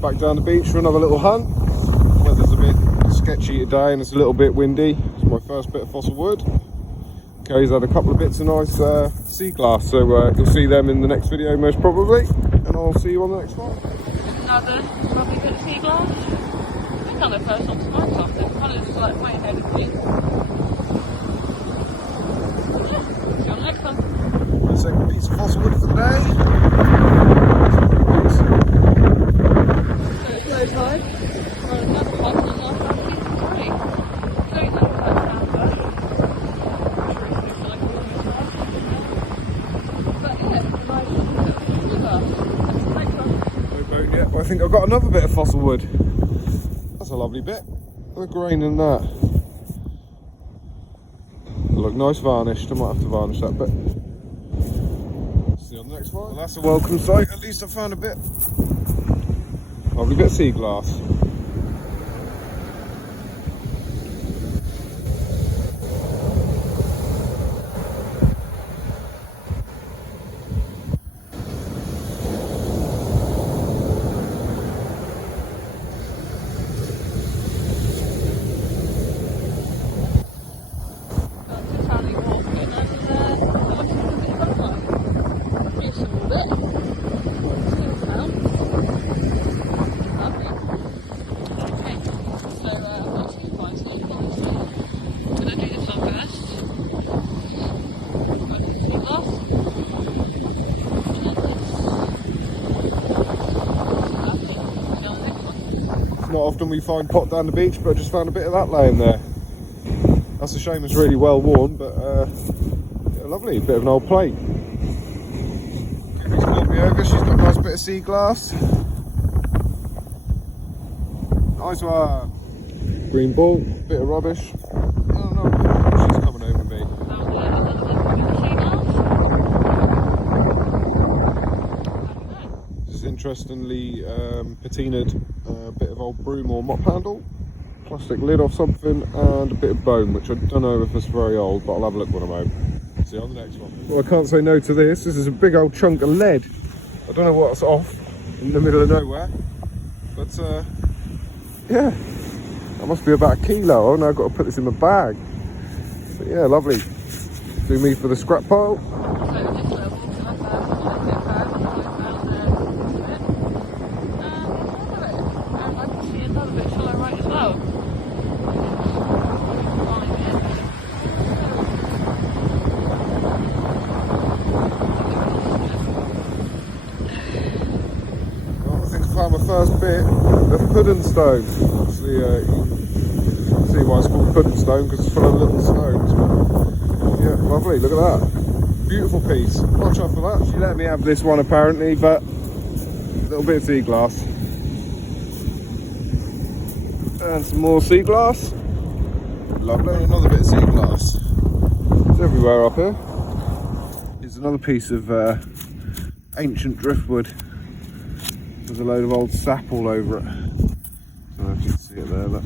back down the beach for another little hunt. The weather's a bit sketchy today and it's a little bit windy. It's my first bit of fossil wood. Kerry's had a couple of bits of nice sea glass, so you'll see them in the next video most probably, and I'll see you on the next one. Another lovely bit of sea glass. I think I'm the first one to find something. It kind of looks like way ahead of me. Yeah, see you on the next one. The second piece of fossil wood for the day. So it's low tide. Well, another one on the last one is great. So it's all like amber. But yeah, nice sea glass. Next one. No boat yet, but I think I've got another bit of fossil wood. That's a lovely bit. Look at the grain in that. Look nice varnished. I might have to varnish that bit. See you on the next one. Well, that's a welcome sight. At least I found a bit. Lovely bit of sea glass. Not often we find pot down the beach, but I just found a bit of that laying there. That's a shame, it's really well worn, but yeah, lovely, bit of an old plate. Kerry's called me over, she's got a nice bit of sea glass. Nice one. Green ball, bit of rubbish. I don't know, she's coming over me. This is interestingly patinaed. A bit of old broom or mop handle, plastic lid off something, and a bit of bone, which I don't know if it's very old, but I'll have a look when I'm home. See you on the next one. Well, I can't say no to this. This is a big old chunk of lead. I don't know what's off in the middle of nowhere, but yeah, that must be about a kilo. Now I've got to put this in my bag. But yeah, lovely. Do me for the scrap pile. My first bit of pudding stone. Obviously, you can see why it's called pudding stone, because it's full of little stones. But yeah, lovely. Look at that. Beautiful piece. Watch out for that. She let me have this one apparently, but a little bit of sea glass. And some more sea glass. Lovely. And another bit of sea glass. It's everywhere up here. Here's another piece of ancient driftwood. There's a load of old sap all over it. I don't know if you can see it there, but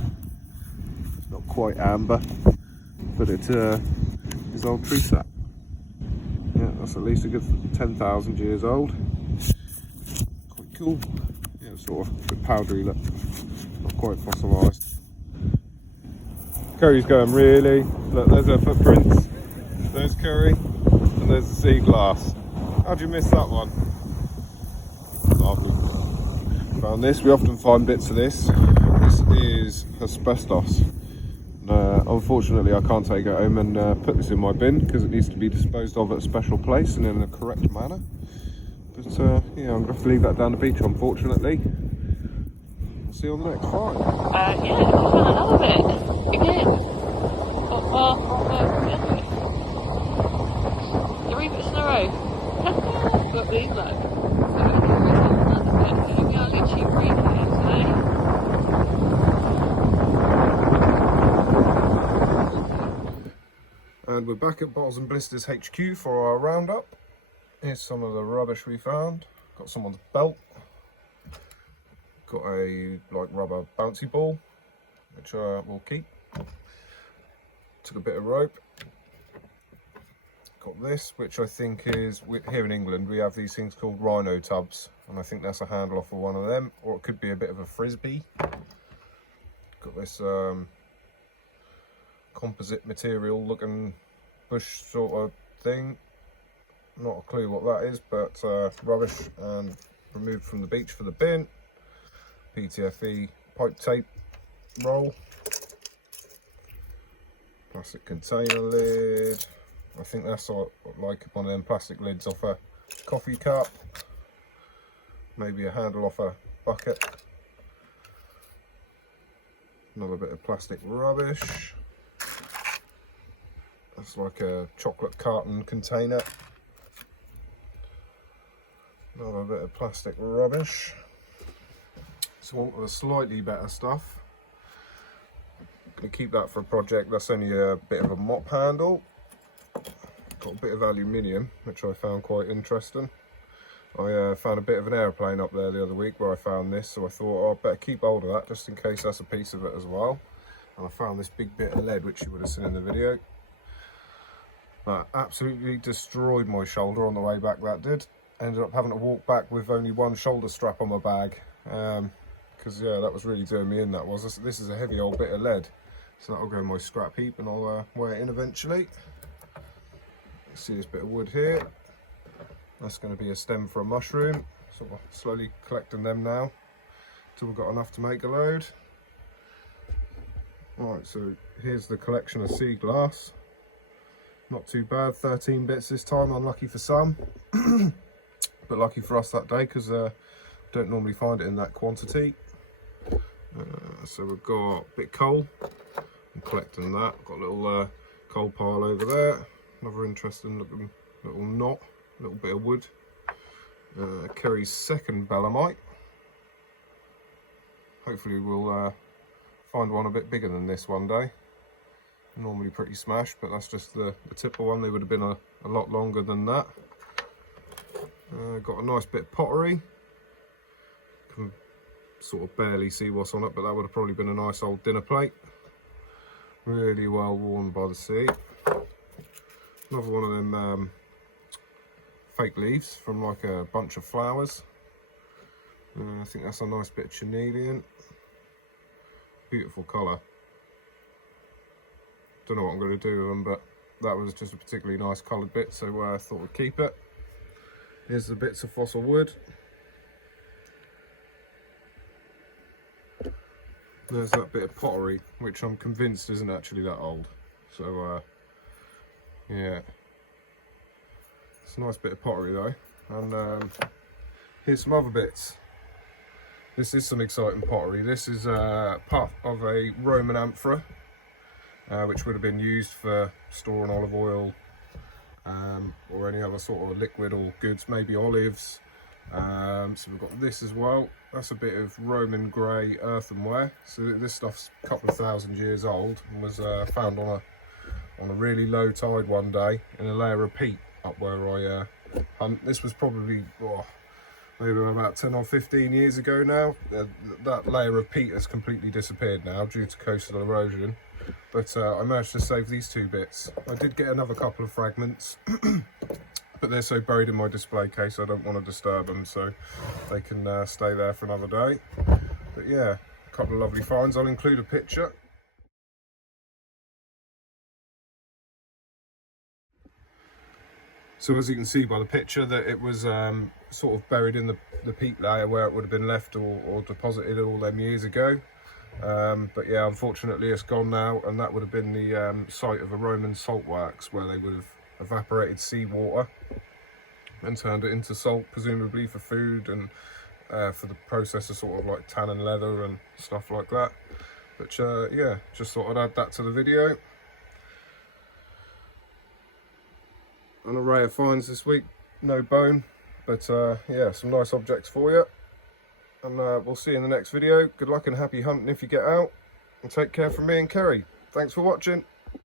it's not quite amber, but it is old tree sap. Yeah, that's at least a good 10,000 years old. Quite cool. Yeah, sort of a bit powdery look, not quite fossilised. Kerry's going really. Look, there's her footprints. There's Kerry, and there's the sea glass. How'd you miss that one? Lovely. Found this. We often find bits of this. This is asbestos. Unfortunately, I can't take it home and put this in my bin because it needs to be disposed of at a special place and in a correct manner. But yeah, I'm going to have to leave that down the beach, unfortunately. I'll see you on the next find. Yeah, I found another bit again. Three bits in a row. Got these like. We are literally breathing here today. And we're back at Bottles and Blisters HQ for our roundup. Here's some of the rubbish we found. Got someone's belt. Got a like rubber bouncy ball, which we'll keep. Took a bit of rope. Got this, which I think is, here in England we have these things called rhino tubs, and I think that's a handle off of one of them, or it could be a bit of a frisbee. Got this composite material looking bush sort of thing. Not a clue what that is, but rubbish and removed from the beach for the bin. PTFE pipe tape roll. Plastic container lid. I think that's like one of them plastic lids off a coffee cup. Maybe a handle off a bucket. Another bit of plastic rubbish. That's like a chocolate carton container. Another bit of plastic rubbish. So on to the slightly better stuff. Gonna keep that for a project. That's only a bit of a mop handle. Got a bit of aluminium, which I found quite interesting. I found a bit of an aeroplane up there the other week where I found this, so I thought, oh, I'd better keep hold of that just in case that's a piece of it as well. And I found this big bit of lead, which you would have seen in the video. That absolutely destroyed my shoulder on the way back, that did. Ended up having to walk back with only one shoulder strap on my bag. Because yeah, that was really doing me in, that was. This is a heavy old bit of lead. So that'll go in my scrap heap and I'll wear it in eventually. See this bit of wood here. That's going to be a stem for a mushroom. So we're slowly collecting them now till we've got enough to make a load. Alright, so here's the collection of sea glass. Not too bad, 13 bits this time, unlucky for some. But lucky for us that day because don't normally find it in that quantity. So we've got a bit of coal. I'm collecting that. Got a little coal pile over there. Another interesting looking little knot, a little bit of wood. Kerry's second belemite. Hopefully we'll find one a bit bigger than this one day. Normally pretty smashed, but that's just the tipper one. They would have been a lot longer than that. Got a nice bit of pottery. Can sort of barely see what's on it, but that would have probably been a nice old dinner plate. Really well worn by the sea. Another one of them fake leaves from like a bunch of flowers. I think that's a nice bit of chenillian. Beautiful colour. Don't know what I'm going to do with them, but that was just a particularly nice coloured bit, so I thought we'd keep it. Here's the bits of fossil wood. There's that bit of pottery, which I'm convinced isn't actually that old. So, yeah. It's a nice bit of pottery though. And here's some other bits. This is some exciting pottery. This is part of a Roman amphora, which would have been used for storing olive oil or any other sort of liquid or goods, maybe olives. So we've got this as well. That's a bit of Roman grey earthenware. So this stuff's a couple of thousand years old and was found on a really low tide one day in a layer of peat up where I hunt. This was probably maybe about 10 or 15 years ago now. That layer of peat has completely disappeared now due to coastal erosion. But I managed to save these two bits. I did get another couple of fragments, but they're so buried in my display case I don't want to disturb them, so they can stay there for another day. But yeah, a couple of lovely finds. I'll include a picture. So as you can see by the picture, that it was sort of buried in the peat layer where it would have been left or deposited all them years ago. But yeah, unfortunately it's gone now, and that would have been the site of a Roman salt works where they would have evaporated seawater and turned it into salt, presumably for food and for the process of sort of like tanning leather and stuff like that. But yeah, just thought I'd add that to the video. An array of finds this week, no bone, but yeah, some nice objects for you. And we'll see you in the next video. Good luck and happy hunting if you get out. And take care from me and Kerry. Thanks for watching.